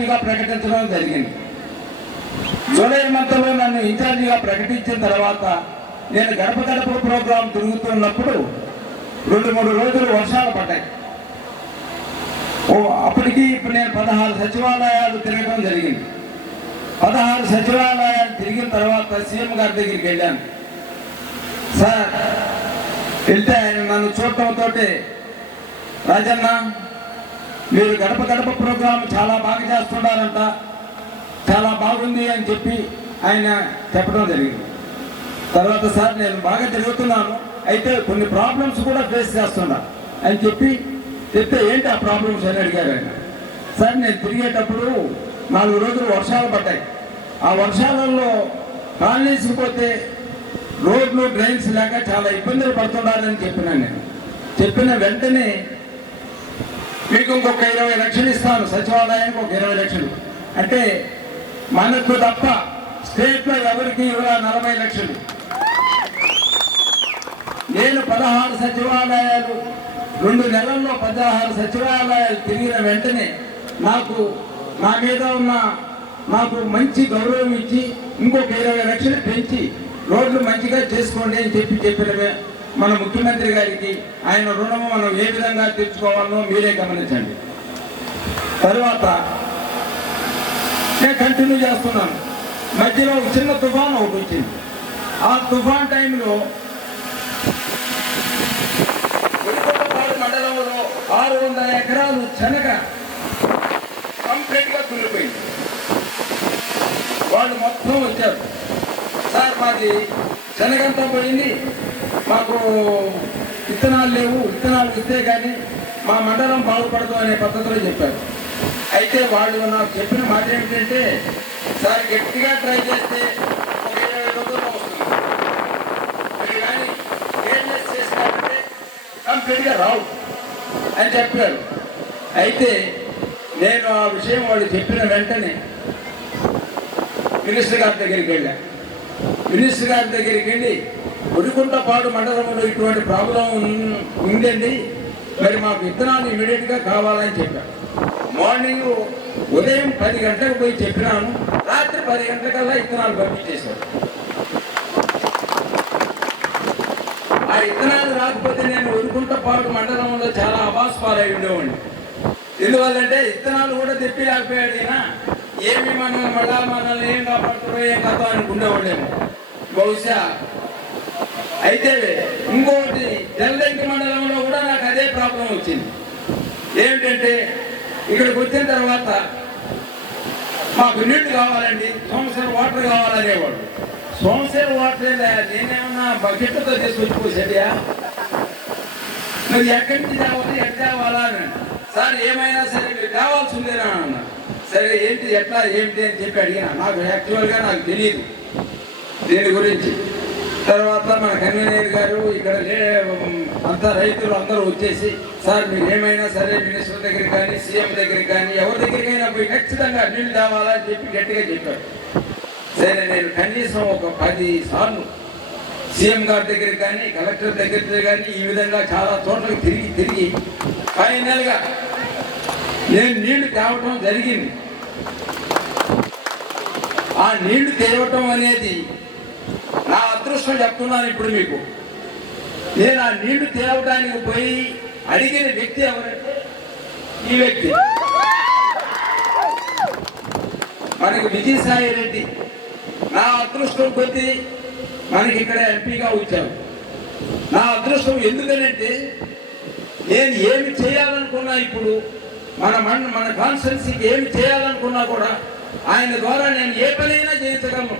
ఇన్ఛార్జిగా ప్రకటించడం జరిగింది. జూలై మంత్లో నన్ను ఇన్ఛార్జిగా ప్రకటించిన తర్వాత నేను గడప గడప ప్రోగ్రాం తిరుగుతున్నప్పుడు రెండు మూడు రోజులు వర్షాలు పడ్డాయి. ఓ అప్పటికి ఇప్పుడు నేను పదహారు సచివాలయాలు తిరగడం జరిగింది. పదహారు సచివాలయాలు తిరిగిన తర్వాత సీఎం గారి దగ్గరికి వెళ్ళాను. సార్ వెళ్తే ఆయన నన్ను చూడటంతో రాజన్న మీరు గడప గడప ప్రోగ్రాం చాలా బాగా చేస్తున్నారంట. చాలా బాగుంది అని చెప్పి ఆయన చెప్పడం జరిగింది. తర్వాత సార్ నేను బాగా తిరుగుతున్నాను అయితే కొన్ని ప్రాబ్లమ్స్ కూడా ఫేస్ చేస్తున్నా అని చెప్పి చెప్తే ఏంటి ఆ ప్రాబ్లమ్స్ అని అడిగారు ఆయన. సార్ నేను తిరిగేటప్పుడు నాలుగు రోజులు వర్షాలు పడ్డాయి. ఆ వర్షాలలో కాలనీస్కి పోతే రోడ్లు డ్రైన్స్ లేక చాలా ఇబ్బందులు పడుతున్నారని చెప్పినాను నేను. చెప్పిన వెంటనే మీకు ఇంకొక ఇరవై లక్షలు ఇస్తాను సచివాలయానికి ఒక ఇరవై లక్షలు. అంటే మనకు తప్ప స్టేట్లో ఎవరికి ఇవ్వరా నలభై లక్షలు? నేను పదహారు సచివాలయాలు రెండు నెలల్లో పదహారు సచివాలయాలు తిరిగిన వెంటనే నాకు నా మీద ఉన్న నాకు మంచి గౌరవం ఇచ్చి ఇంకొక ఇరవై లక్షలు పెంచి రోడ్లు మంచిగా చేసుకోండి అని చెప్పి చెప్పిన మన ముఖ్యమంత్రి గారికి ఆయన రుణము మనం ఏ విధంగా తీర్చుకోవాలనో మీరే గమనించండి. తరువాత నేను కంటిన్యూ చేస్తున్నాను. మధ్యలో ఒక చిన్న తుఫాన్ ఒకటి వచ్చింది. ఆ తుఫాన్ టైంలో మండలంలో ఆరు వందల ఎకరాలు శనగ కంప్లీట్గా కుళ్ళిపోయింది వాళ్ళు మొత్తం వచ్చారు. సార్ మాది శనగంతా పోయింది మాకు విత్తనాలు లేవు విత్తనాలు ఇస్తే కానీ మా మండలం బాగుపడదు అనే పద్ధతిలో చెప్పారు. అయితే వాళ్ళు నాకు చెప్పిన మాట ఏంటంటే సార్ గట్టిగా ట్రై చేస్తే ఒక ఇరవై రోజుల్లో వస్తుంది. కానీ కేర్లెస్ చేసినారంటే కంప్లీట్గా రావు అని చెప్పారు. అయితే నేను ఆ విషయం వాళ్ళు చెప్పిన వెంటనే మినిస్టర్ గారి దగ్గరికి వెళ్ళాను మినిస్టర్ గారి దగ్గరికి వెళ్ళి ఉడికుంటపాడు మండలంలో ఇటువంటి ప్రాబ్లం ఉందండి. మరి మాకు విత్తనాలు ఇమీడియట్గా కావాలని చెప్పాను మార్నింగ్ ఉదయం పది గంటలకు పోయి చెప్పినాను. రాత్రి పది గంటలకల్లా విత్తనాలు పంపించేశారు. ఆ విత్తనాలు రాకపోతే నేను ఉరుకుంటపాడు మండలంలో చాలా అబాస్ పాలై ఉండేవాడిని. ఎందువల్లంటే విత్తనాలు కూడా తెప్పి లేకపోయాడు ఈయన. ఏమి మనం మళ్ళా మనల్ని ఏం కాపాడుతారో ఏం కథ అనుకునేవాళ్ళేమో. బహుశా అయితే ఇంకోటి తెల్లంకి మండలంలో కూడా నాకు అదే ప్రాబ్లం వచ్చింది. ఏమిటంటే ఇక్కడికి వచ్చిన తర్వాత మాకు నీళ్ళు కావాలండి సోమసేర వాటర్ కావాలనేవాడు సోమసేర వాటర్ నేనేమన్నా బకెట్తో తీసుకొచ్చి పోసేదియా మరి ఎక్కడి నుంచి తేవాలి ఎట్లా తేవాలా అని సార్ ఏమైనా సరే మీరు తేవాల్సిందేనా అన్న సరే ఏంటి ఎట్లా ఏంటి అని చెప్పి అడిగిన నాకు యాక్చువల్గా నాకు తెలియదు దీని గురించి? తర్వాత మన కన్వీనర్ గారు ఇక్కడ అంతా రైతులు అందరూ వచ్చేసి సార్ మీరు ఏమైనా సరే మినిస్టర్ దగ్గర కానీ సీఎం దగ్గర కానీ ఎవరి దగ్గరికైనా పోయి ఖచ్చితంగా నీళ్ళు తేవాలని చెప్పి గట్టిగా చెప్పారు సరే నేను కనీసం ఒక పది సార్లు సీఎం గారి దగ్గర కానీ కలెక్టర్ దగ్గర కానీ ఈ విధంగా చాలా చోట్లకి తిరిగి తిరిగి ఫైనల్గా నేను నీళ్ళు తేవటం జరిగింది. ఆ నీళ్ళు తేవటం అనేది అదృష్టం చెప్తున్నాను ఇప్పుడు మీకు. నేను ఆ నీళ్ళు తేవడానికి పోయి అడిగిన వ్యక్తి ఎవరంటే ఈ వ్యక్తి. మనకి విజయసాయి రెడ్డి. నా అదృష్టం కొద్ది మనకి ఇక్కడ ఎంపీగా వచ్చాము నా అదృష్టం ఎందుకనంటే నేను ఏమి చేయాలనుకున్నా ఇప్పుడు మన మన మన కాన్స్టిట్యున్సీకి ఏమి చేయాలనుకున్నా కూడా ఆయన ద్వారా నేను ఏ పనైనా చేయించగలను.